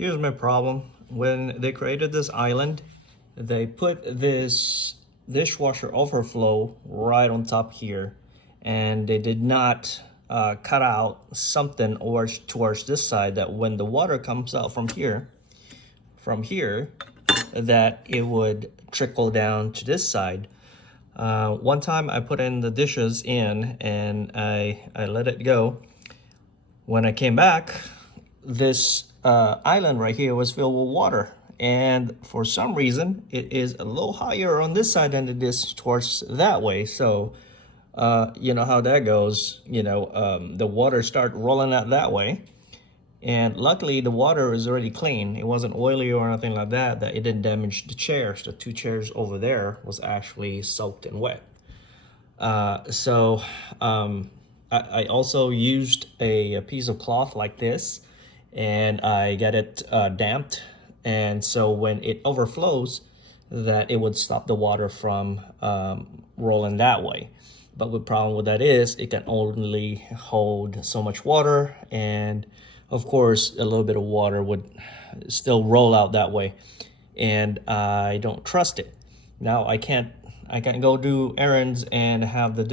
here's my problem. When they created this island, they put this dishwasher overflow right on top here, and they did not cut out something or towards this side that when the water comes out from here, that it would trickle down to this side. One time I put in the dishes in and I let it go. When I came back, this island right here was filled with water, and for some reason it is a little higher on this side than it is towards that way. So you know how that goes. The water start rolling out that way, and luckily the water is already clean. It wasn't oily or anything like that it didn't damage the chairs. The two chairs over there was actually soaked and wet. I also used a piece of cloth like this, and I get it damped, and so when it overflows, that it would stop the water from rolling that way. But the problem with that is it can only hold so much water, and of course a little bit of water would still roll out that way, and I don't trust it. Now I can't go do errands and have the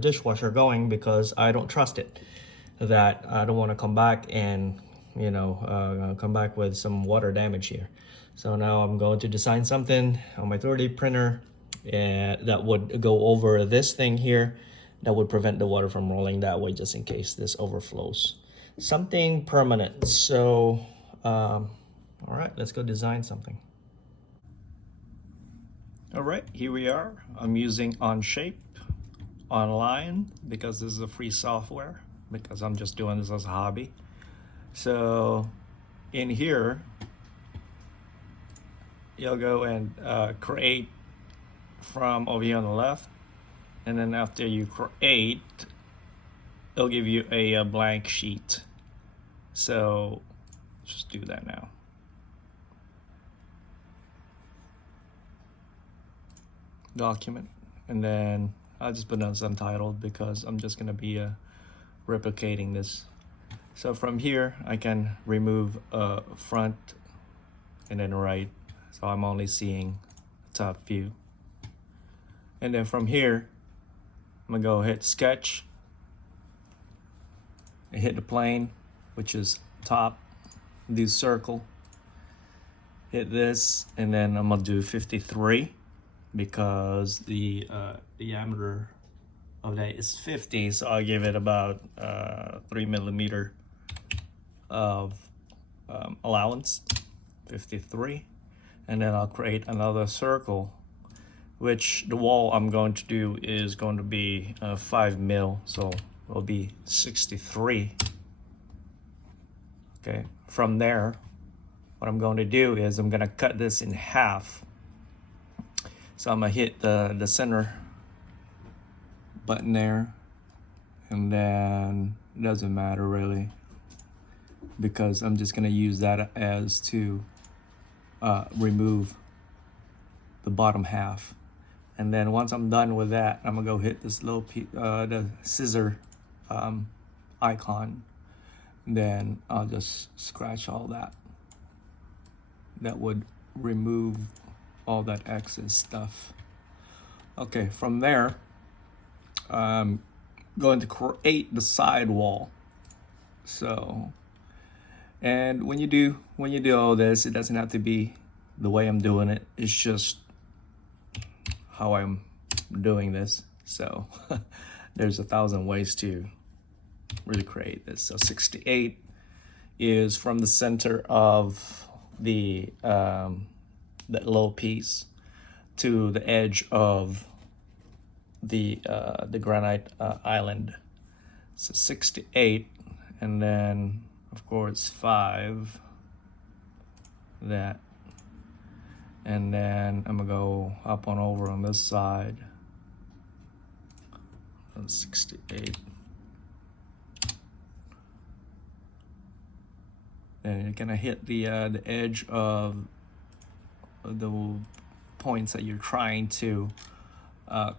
dishwasher going because I don't trust it. That I don't want to come back and come back with some water damage here. So now I'm going to design something on my 3D printer that would go over this thing here that would prevent the water from rolling that way, just in case this overflows. Something permanent. So all right, let's go design something. All right, here we are. I'm using Onshape online because this is a free software, because I'm just doing this as a hobby. So in here, you'll go and create from over here on the left, and then after you create, it'll give you a blank sheet. So just do that now. Document, and then I'll just put down untitled because I'm just going to be replicating this. So from here I can remove front and then right, so I'm only seeing the top view. And then from here I'm gonna go hit sketch and hit the plane, which is top, do circle, hit this, and then I'm gonna do 53 because the diameter of that is 50, so I'll give it about 3 millimeter of allowance, 53, and then I'll create another circle, which the wall I'm going to do is going to be 5 mil, so it'll be 63. Okay, from there what I'm going to do is I'm going to cut this in half. So I'm gonna hit the center button there, and then it doesn't matter really because I'm just gonna use that as to remove the bottom half. And then once I'm done with that, I'm gonna go hit this little the scissor icon. Then I'll just scratch all that. That would remove all that excess stuff. Okay, from there, I'm going to create the side wall. So, and when you do all this, it doesn't have to be the way I'm doing it. It's just how I'm doing this. So there's 1,000 ways to really create this. So 68 is from the center of the that low piece to the edge of the granite island. So 68, and then of course 5, that, and then I'm gonna go up on over on this side. 68. And you're gonna hit the edge of the points that you're trying to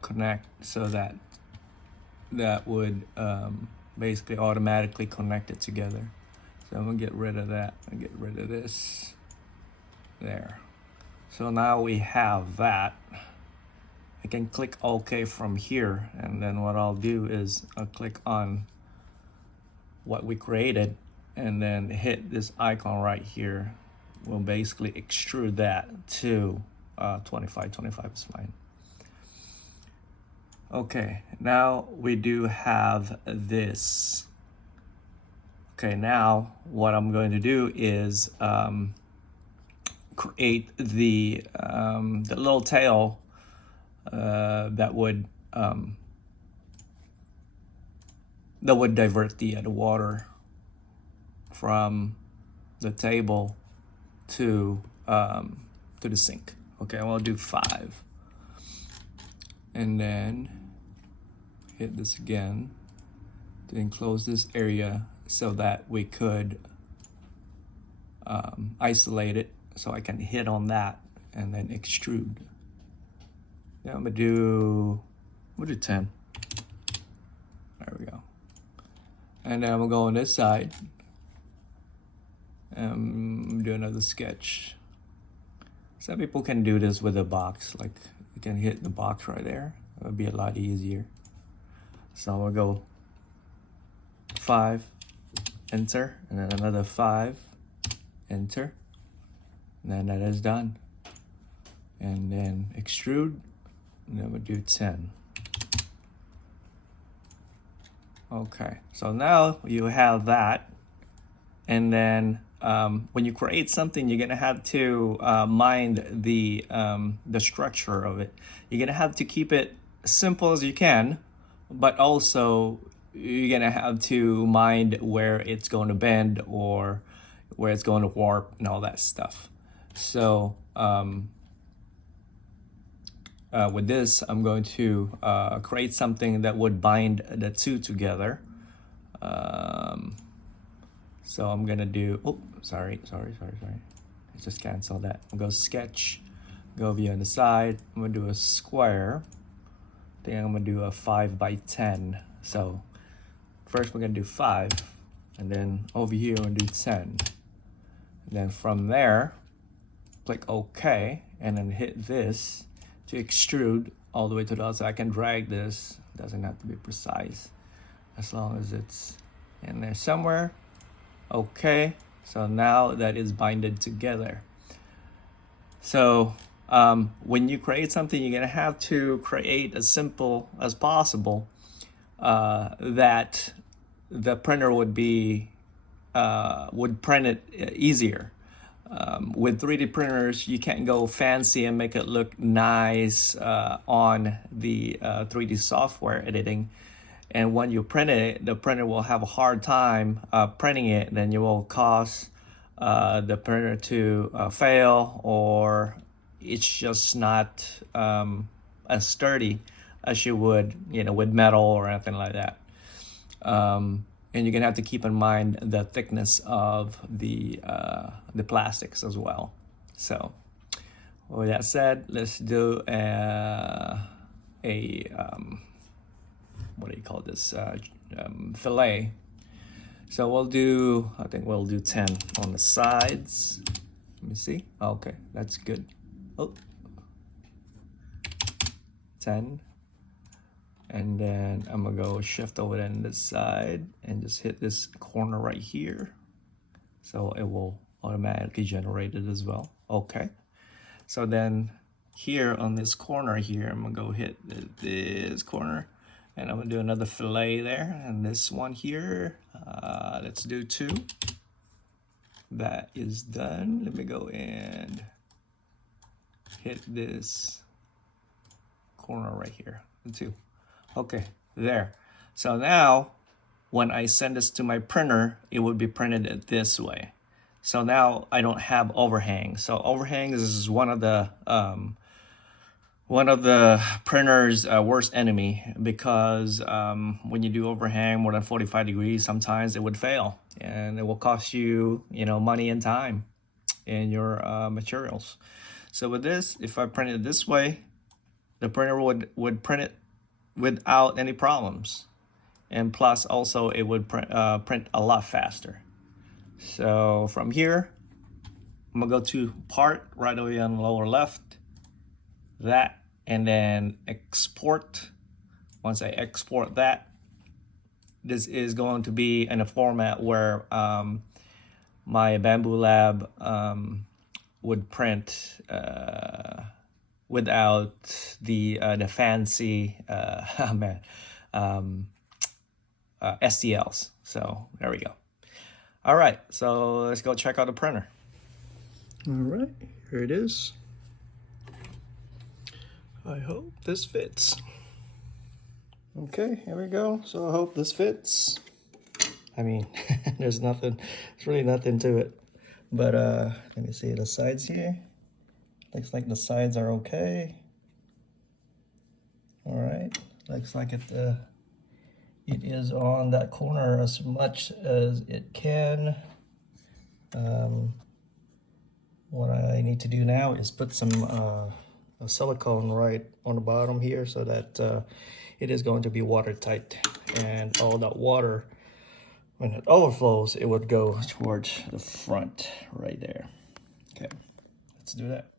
connect, so that would basically automatically connect it together. So I'm gonna get rid of that and get rid of this there. So now we have that. I can click OK from here, and then what I'll do is I'll click on what we created and then hit this icon right here. We'll basically extrude that to 25 is fine. Okay, now we do have this. Okay, now what I'm going to do is create the little tail that would divert the water from the table to the sink. Okay, well, I'll do 5, and then hit this again to enclose this area so that we could isolate it, so I can hit on that and then extrude. Then I'm gonna do 10. There we go. And then I'm gonna go on this side and do another sketch. Some people can do this with a box, like you can hit the box right there. It would be a lot easier. So I'm gonna go 5, enter, and then another 5, enter, and then that is done. And then extrude, and then we'll do 10. Okay, so now you have that, and then when you create something, you're gonna have to mind the structure of it. You're gonna have to keep it simple as you can, but also you're gonna have to mind where it's going to bend or where it's going to warp and all that stuff. So with this, I'm going to create something that would bind the two together. So I'm gonna do, oh, sorry. I just cancel that. I'm gonna sketch, go view on the side. I'm gonna do a square. I think I'm gonna do a 5 by 10. So first we're gonna do 5, and then over here we're gonna do 10. And then from there, click OK, and then hit this to extrude all the way to the outside. I can drag this, it doesn't have to be precise, as long as it's in there somewhere. Okay, so now that is binded together. So when you create something, you're gonna have to create as simple as possible, that the printer would print it easier. With 3D printers, you can't go fancy and make it look nice on the 3D software editing. And when you print it, the printer will have a hard time printing it. Then you will cause the printer to fail, or it's just not as sturdy as you would, with metal or anything like that. And you're gonna have to keep in mind the thickness of the plastics as well. So with that said, let's do what do you call this, fillet. So I think we'll do 10 on the sides. Let me see. Okay, that's good. Oh, 10. And then I'm gonna go shift over to this side and just hit this corner right here. So it will automatically generate it as well. Okay. So then here on this corner here, I'm gonna go hit this corner, and I'm gonna do another fillet there. And this one here, let's do 2. That is done. Let me go and hit this corner right here, 2. Okay, there. So now when I send this to my printer, it would be printed this way. So now I don't have overhang. So overhang is one of the printer's worst enemy, because when you do overhang more than 45 degrees, sometimes it would fail, and it will cost you, money and time in your materials. So with this, if I print it this way, the printer would print it without any problems, and plus also it would print a lot faster. So from here, I'm gonna go to part right away on the lower left, that, and then export. Once I export that, this is going to be in a format where my Bamboo Lab would print without the fancy STLs. So there we go. All right, so let's go check out the printer. All right, here it is. I hope this fits. Okay, here we go. So I hope this fits. I mean, there's really nothing to it. But let me see the sides here. Looks like the sides are okay. All right, looks like it is on that corner as much as it can. What I need to do now is put some silicone right on the bottom here so that it is going to be watertight, and all that water, when it overflows, it would go towards the front right there. Okay, let's do that.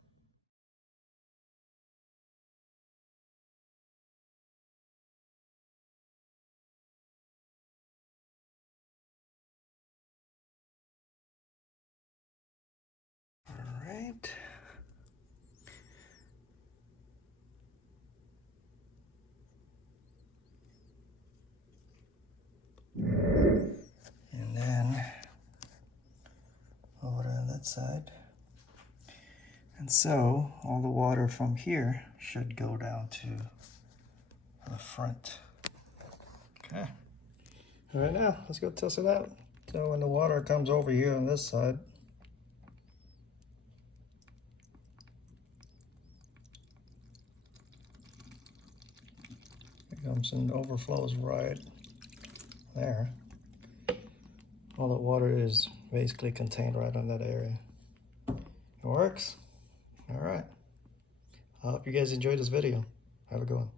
All right. And then over on that side. And so all the water from here should go down to the front. Okay. All right, now let's go test it out. So when the water comes over here on this side, it comes and overflows right there. All the water is basically contained right in that area. It works. All right. I hope you guys enjoyed this video. Have a good one.